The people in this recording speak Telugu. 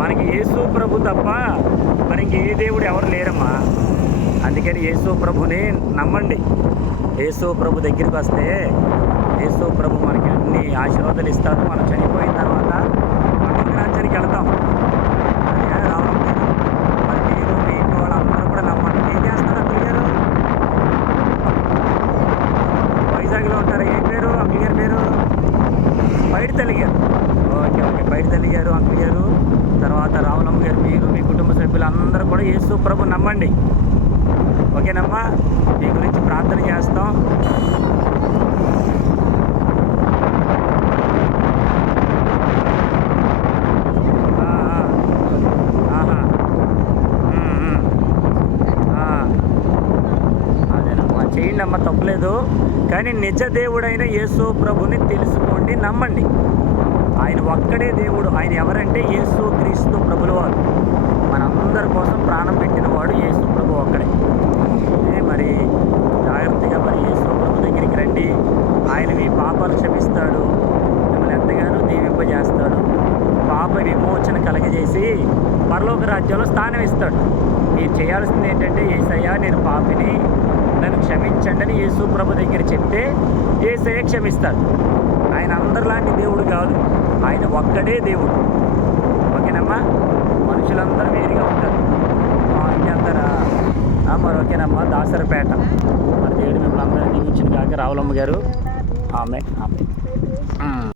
మనకి యేసు ప్రభు తప్ప మరి ఇంకే దేవుడు ఎవరు లేరమ్మా. అందుకని యేసు ప్రభుని నమ్మండి. యేసు ప్రభు దగ్గరికి వస్తే యేసు ప్రభు మనకి అన్ని ఆశీర్వాదాలు ఇస్తాడు. మనం చనిపోయిన తర్వాత పరలోక రాజ్యానికి వెళతాం. అదే రావడం లేదు. మరి మీరు మీ ఇంటి వాళ్ళందరూ కూడా నమ్మండి. ఏం చేస్తారు అంకుల్ గారు? వైజాగ్లో ఉంటారు. ఏం పేరు అంకుల్ గారి పేరు? బయట తల్లి గారు. ఓకే ఓకే, బయట తల్లి గారు అంకుల్ గారు, తర్వాత రావులమ్మ గారు, మీరు మీ కుటుంబ సభ్యులు అందరూ కూడా యేసు ప్రభు నమ్మండి. ఓకేనమ్మా, మీ గురించి ప్రార్థన చేస్తాం. అదేనమ్మా, చేయండి అమ్మ, తప్పలేదు. కానీ నిజ దేవుడైన యేసు ప్రభుని తెలుసుకోండి, నమ్మండి. ఆయన ఒక్కడే దేవుడు. ఆయన ఎవరంటే యేసు క్రీస్తు ప్రభుల వారు. మనందరి కోసం ప్రాణం పెట్టినవాడు యేసు ప్రభు ఒక్కడే. మరి జాగ్రత్తగా మరి యేసు ప్రభు దగ్గరికి రండి. ఆయన మీ పాపాలు క్షమిస్తాడు, మిమ్మల్ని ఎంతగానో దీవింపజేస్తాడు, పాప విమోచన కలగజేసి పరలోక రాజ్యంలో స్థానం ఇస్తాడు. మీరు చేయాల్సింది ఏంటంటే, యేసయ్యా నేను పాపిని, నన్ను క్షమించండి అని యేసు ప్రభు దగ్గర చెప్తే యేసయ్య క్షమిస్తాడు. ఆయన అందరిలాంటి దేవుడు కాదు, ఆయన ఒక్కడే దేవుడు. ఓకేనమ్మా, మనుషులందరూ వేరుగా ఉంటారు. ఇంకెంతరా మరి ఓకేనమ్మా. దాసరపేట మరి దేవుడు మిమ్మల్ని అందరినీ దీవించిన కాక రావులమ్మ గారు. ఆమె